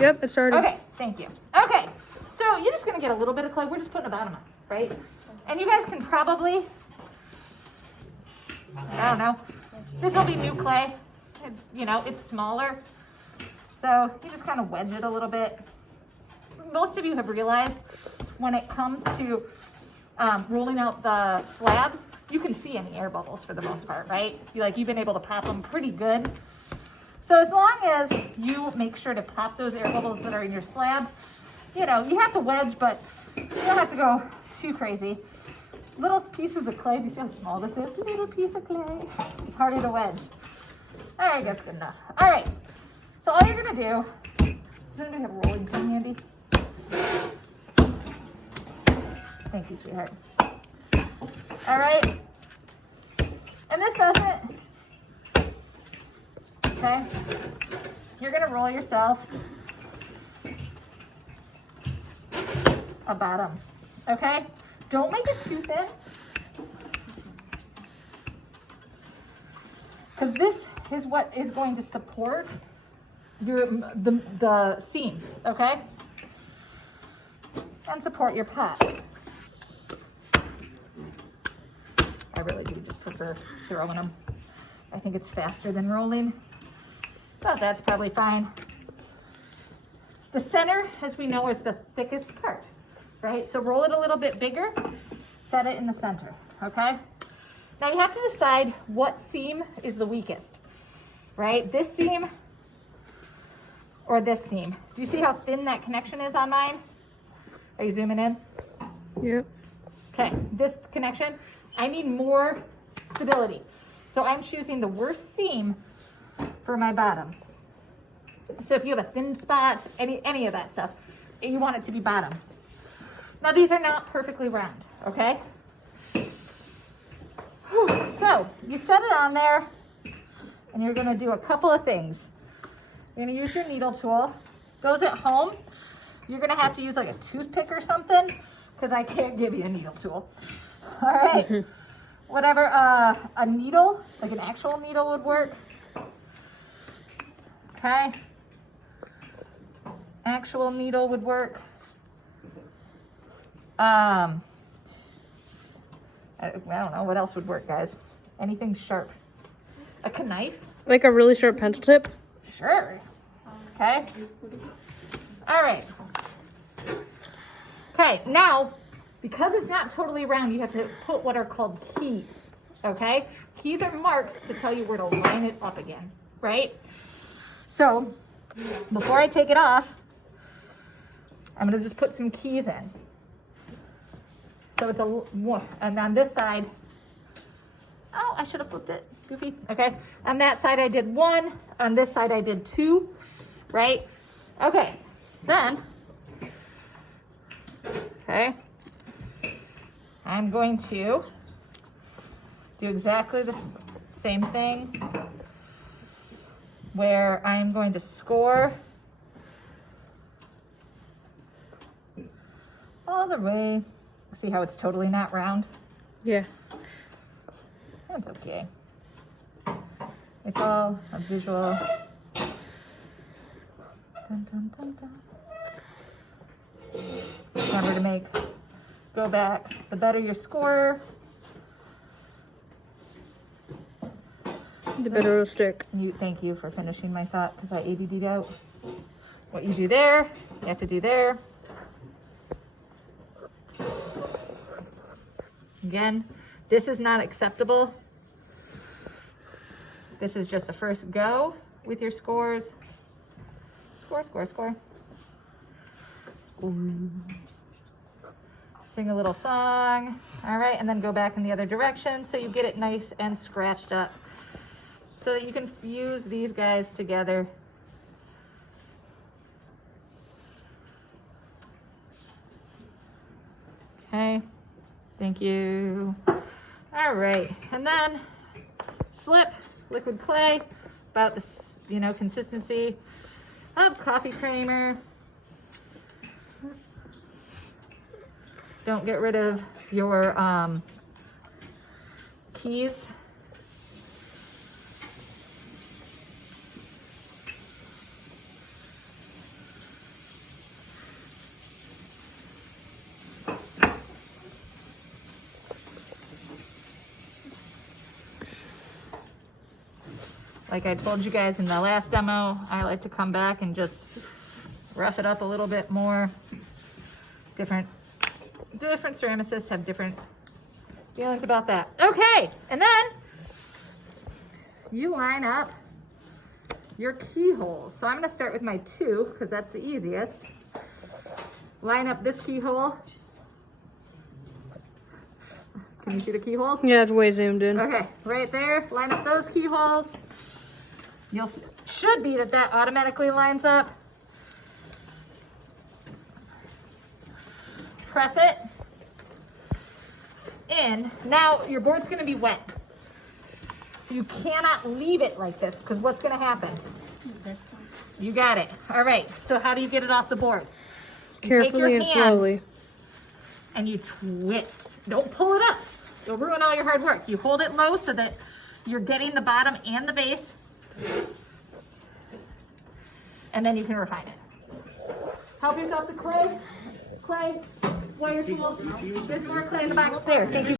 Yep, it started. Okay, thank you. Okay, so you're just gonna get a little bit of clay. We're just putting a bottom on, right? And you guys can probably, I don't know, this will be new clay. You know, it's smaller. So you just kind of wedge it a little bit. Most of you have realized when it comes to rolling out the slabs, you can see any air bubbles for the most part, right? You've been able to pop them pretty good. So as long as you make sure to pop those air bubbles that are in your slab, you know, you have to wedge, but you don't have to go too crazy. Little pieces of clay, do you see how small this is? Little piece of clay. It's harder to wedge. All right, that's good enough. All right, so all you're gonna do, does anybody have a rolling pin handy? Thank you, sweetheart. All right, and this does it. Okay, you're gonna roll yourself a bottom, okay? Don't make it too thin, because this is what is going to support the seam, okay? And support your pot. I really do just prefer throwing them. I think it's faster than rolling, but that's probably fine. The center, as we know, is the thickest part, right? So roll it a little bit bigger, set it in the center, okay? Now you have to decide what seam is the weakest, right? This seam or this seam. Do you see how thin that connection is on mine? Are you zooming in? Yep. Okay, this connection, I need more stability. So I'm choosing the worst seam for my bottom. So if you have a thin spot, any of that stuff, you want it to be bottom. Now these are not perfectly round, okay? So you set it on there and you're gonna do a couple of things. You're gonna use your needle tool. Those at home, you're gonna have to use like a toothpick or something because I can't give you a needle tool. All right, whatever, a needle, like an actual needle would work. Okay, actual needle would work. I don't know what else would work, guys. Anything sharp. A knife. Like a really sharp pencil tip? Sure. Okay. All right. Okay, now, because it's not totally round, you have to put what are called keys, okay? Keys are marks to tell you where to line it up again, right? So, before I take it off, I'm gonna just put some keys in. So it's and on this side, oh, I should have flipped it, goofy. Okay, on that side I did 1, on this side I did 2, right? Okay, then, okay, I'm going to do exactly the same thing where I'm going to score all the way. See how it's totally not round? Yeah. That's okay. It's all a visual. Dun, dun, dun, dun. Remember to go back. The better your score, The better it'll stick. Thank you for finishing my thought because I ADD'd out. What you do there, you have to do there. Again, this is not acceptable. This is just a first go with your scores. Score, score, score. Sing a little song. All right, and then go back in the other direction so you get it nice and scratched up so that you can fuse these guys together. Okay. Thank you. All right, and then slip liquid clay, about this, consistency of coffee creamer. Don't get rid of your keys. Like I told you guys in the last demo, I like to come back and just rough it up a little bit more. Different ceramicists have different feelings about that. Okay, and then you line up your keyholes. So I'm gonna start with my 2 because that's the easiest. Line up this keyhole. Can you see the keyholes? Yeah, it's way zoomed in. Okay, right there, line up those keyholes. Should be that automatically lines up. Press it in. Now your board's gonna be wet. So you cannot leave it like this because what's gonna happen? You got it. All right, so how do you get it off the board? You take your Carefully and hand slowly. and you twist. Don't pull it up. You'll ruin all your hard work. You hold it low so that you're getting the bottom and the base. And then you can refine it. Help yourself to clay. Clay, while you're tools. There's more clay in the box there. Thank you.